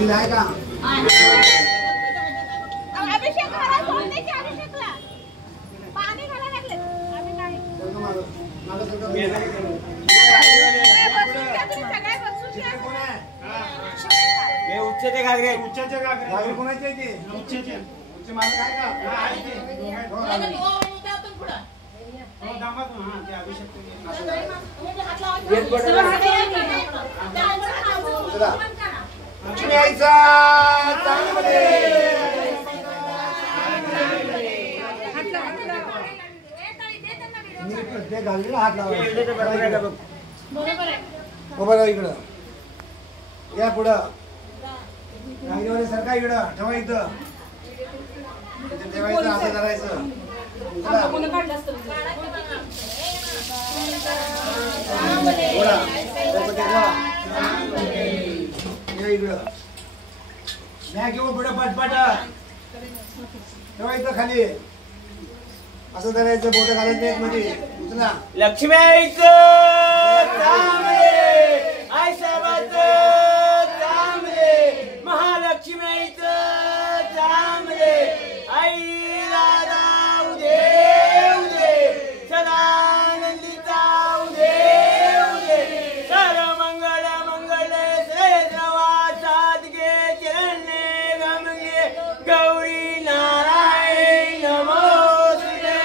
Bill आहे का? अभिषेक घरात सोडले की अभिषेकला पाणी घालायला लागले. आम्ही नाही. मागं सरका. सगळे बसून घ्या. कोण आहे? हे उच्चते घागरे. घागरे कोणाचे आहे ते? उच्चचे मालक आहे का? आहे ते. लक्ष्मी आईचा चांगले ते घालले हात लावा. बरोबर इकडं या पुढं गाडीवर सरका इकडं ठेवा इथं ठेवायचं असं करायचं. इकडं नाही किंवा पुढं पटपट ठेवायचं खाली असं करायचं. बोट घालायचं एक मध्ये उचला. लक्ष्मी आईचं चांगले, आई साहेबाचं चांगले, महालक्ष्मी आईचं चांगले, आई दादा उदे उदे, सदानंदीचा उदे उदे, सर्व मंगल मंगल श्रेष्ठवा साधगे चरणे गमगे गौरी नारायण नमोस्तुते.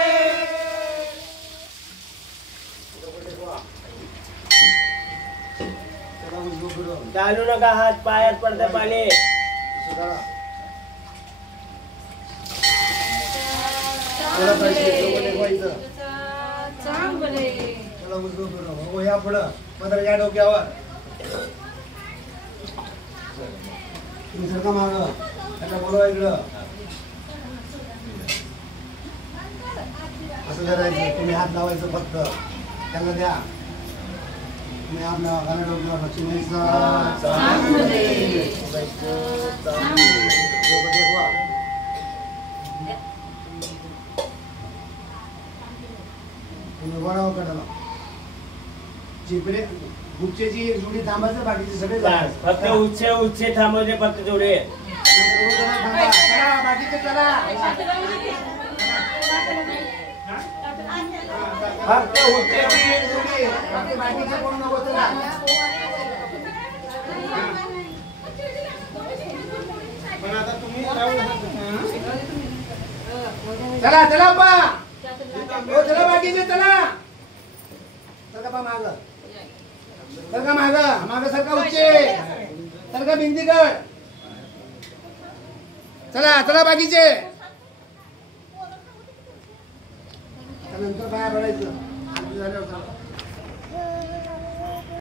चालू नका हात पायात पडते पाणी. या पुढं पदर या डोक्यावर तुम्ही सरका मागं त्याला बोलवा इकडं असं करायचं. तुम्ही हात लावायचं फक्त त्यांना द्या. तुम्ही हात लावा गाणं डोक्यावर. लक्ष्मीचा तुम्ही वराव काढाला चिपरे गुपचेची एक जोडी थांबायचं. बाकीचे सगळे फक्त उच्चे उच्चे थांबवते फक्त थोडे. चला बाकीचे चला फक्त उच्चेची एक जोडी. बाकीचे कोण नको. चला चला चला पा हो चला बाकीचे चला. सरका पा माग सरका माग माग सरका उच्चे सरका भिंतीकड. चला चला बाकीचे नंतर बाहेर पडायचं.